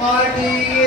party.